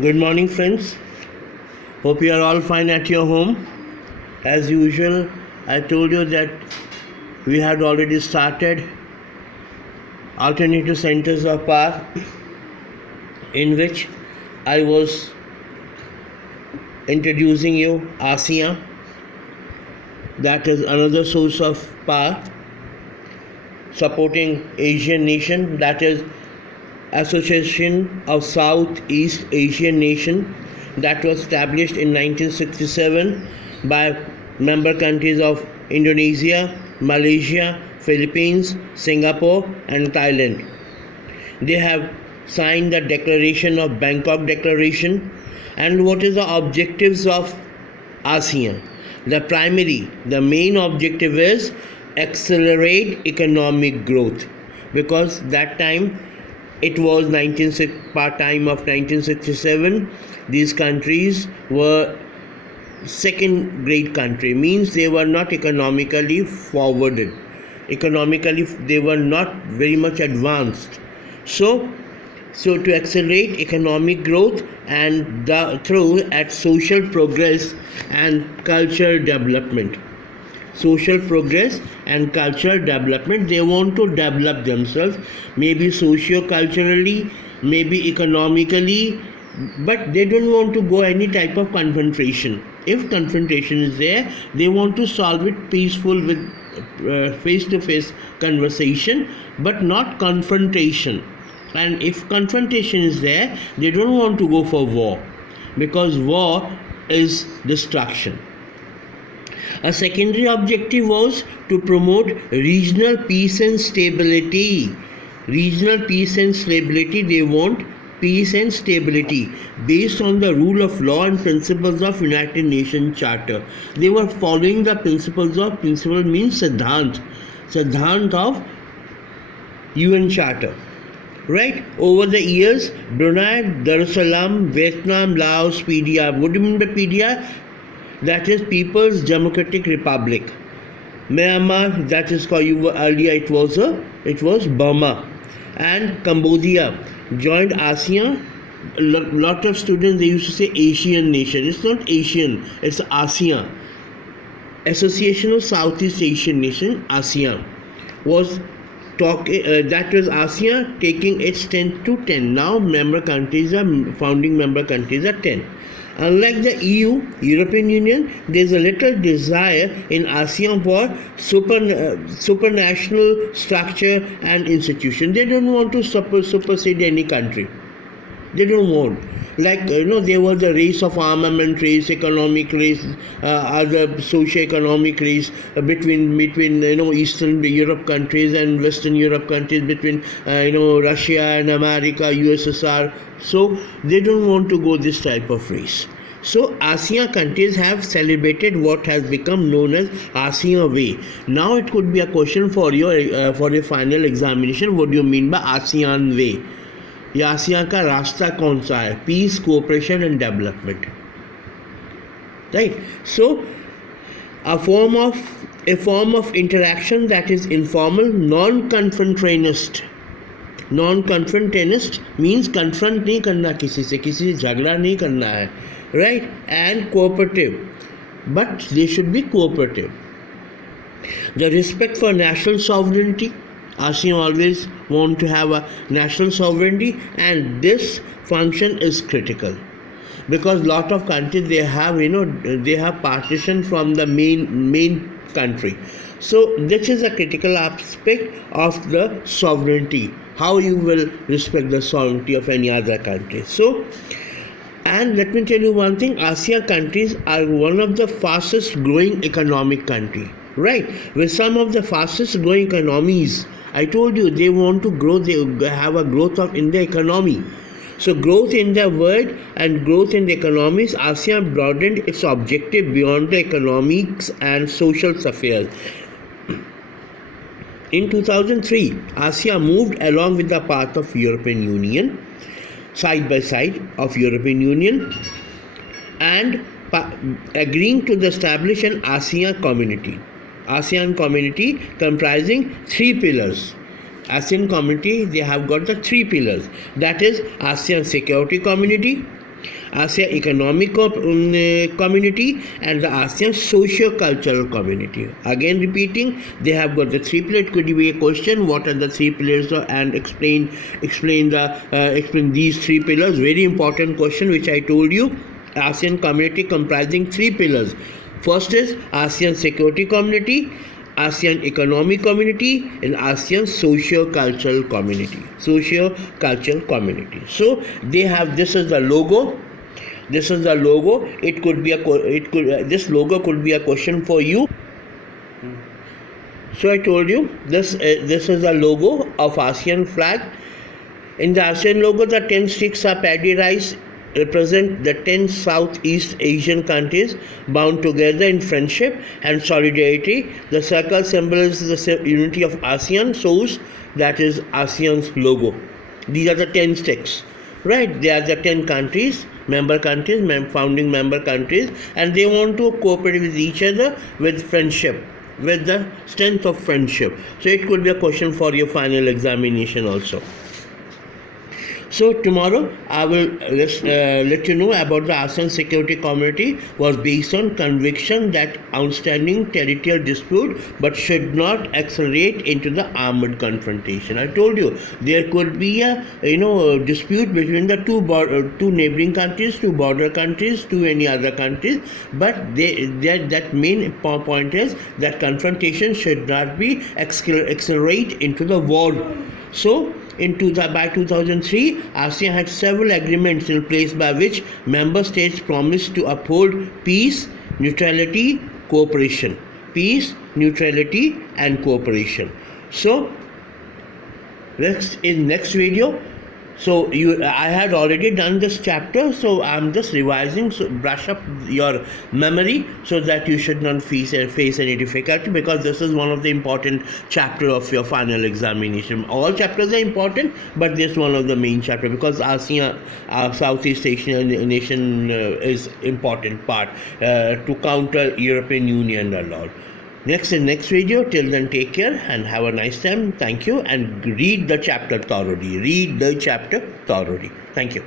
Good morning, friends. Hope you are all fine at your home. As usual, I told you that we had already started alternative centers of power, in which I was introducing you ASEAN, that is another source of power, supporting Asian nation, that is Association of Southeast Asian Nation, that was established in 1967 by member countries of Indonesia, Malaysia, Philippines, Singapore and Thailand. They have signed the declaration of Bangkok Declaration. And what is the objectives of ASEAN? The main objective is accelerate economic growth, because that time it was time of 1967. These countries were second grade country, means they were not economically forwarded. Economically, they were not very much advanced. So to accelerate economic growth and through at social progress and cultural development. Social progress and cultural development, they want to develop themselves, maybe socio-culturally, maybe economically, but they don't want to go any type of confrontation. If confrontation is there, they want to solve it peaceful with face-to-face conversation, but not confrontation. And if confrontation is there, they don't want to go for war, because war is destruction. A secondary objective was to promote regional peace and stability. Regional peace and stability, they want peace and stability based on the rule of law and principles of United Nations Charter. They were following the principle means Siddhant of UN Charter. Right? Over the years, Brunei, Darussalam, Vietnam, Laos, PDR. What do you mean by PDR? That is People's Democratic Republic. Myanmar, that is called, earlier it was Burma. And Cambodia joined ASEAN. Lot of students, they used to say Asian nation. It's not Asian, it's ASEAN. Association of Southeast Asian Nation, ASEAN, was that was ASEAN taking its 10 to 10. Now founding member countries are 10. Unlike the EU, European Union, there is a little desire in ASEAN for supranational structure and institution. They don't want to supersede any country. They don't want. There was a race of armament race, economic race, other socio-economic race between Eastern Europe countries and Western Europe countries, between Russia and America, USSR. So they don't want to go this type of race. So ASEAN countries have celebrated what has become known as ASEAN Way. Now it could be a question for your final examination. What do you mean by ASEAN Way? ये ASEAN का रास्ता कौन सा है? Peace, cooperation and development. Right? So a form of interaction that is informal, non-confrontationist. Non-confrontationist means confront नहीं करना किसी से झगड़ा नहीं करना है. Right? And cooperative, but they should be cooperative. The respect for national sovereignty. ASEAN always want to have a national sovereignty, and this function is critical, because lot of countries they have partition from the main country. So this is a critical aspect of the sovereignty, how you will respect the sovereignty of any other country. So, and let me tell you one thing, ASEAN countries are one of the fastest growing economic country, right? With some of the fastest growing economies. I told you they want to grow, they have a growth in the economy. So growth in the world and growth in the economies, ASEAN broadened its objective beyond the economics and social affairs. In 2003, ASEAN moved along with the path of European Union, side by side of European Union, and agreeing to establish an ASEAN community. ASEAN community comprising 3 pillars. ASEAN community, they have got the 3 pillars. That is ASEAN Security Community, ASEAN Economic Community, and the ASEAN Socio-Cultural Community. Again repeating, they have got the three pillars. It could be a question, what are the three pillars, and explain these three pillars. Very important question which I told you. ASEAN community comprising three pillars. First is ASEAN Security Community, ASEAN Economic Community, and ASEAN Socio-Cultural Community. Socio-Cultural Community. So they have, this is the logo. This is the logo. It could be this logo could be a question for you. So I told you this is the logo of ASEAN flag. In the ASEAN logo, the 10 sticks are paddy rice, represent the 10 Southeast Asian countries bound together in friendship and solidarity. The circle symbolizes the unity of ASEAN source, that is ASEAN's logo. These are the 10 sticks, right? They are the 10 countries, founding member countries, and they want to cooperate with each other with friendship, with the strength of friendship. So it could be a question for your final examination also. So tomorrow I will let you know about the ASEAN Security Community was based on conviction that outstanding territorial dispute but should not accelerate into the armed confrontation. I told you there could be a dispute between the two neighboring countries, two border countries, two any other countries, but that main point is that confrontation should not be accelerate into the war. So by 2003, ASEAN had several agreements in place by which member states promised to uphold peace, neutrality, cooperation. Peace, neutrality, and cooperation. So, next video. So I had already done this chapter, so I'm just revising, so brush up your memory so that you should not face any difficulty, because this is one of the important chapter of your final examination. All chapters are important, but this is one of the main chapter, because ASEAN, Southeast Asian nation is important part to counter European Union and all. Next video. Till then, take care and have a nice time. Thank you, and read the chapter thoroughly. Thank you.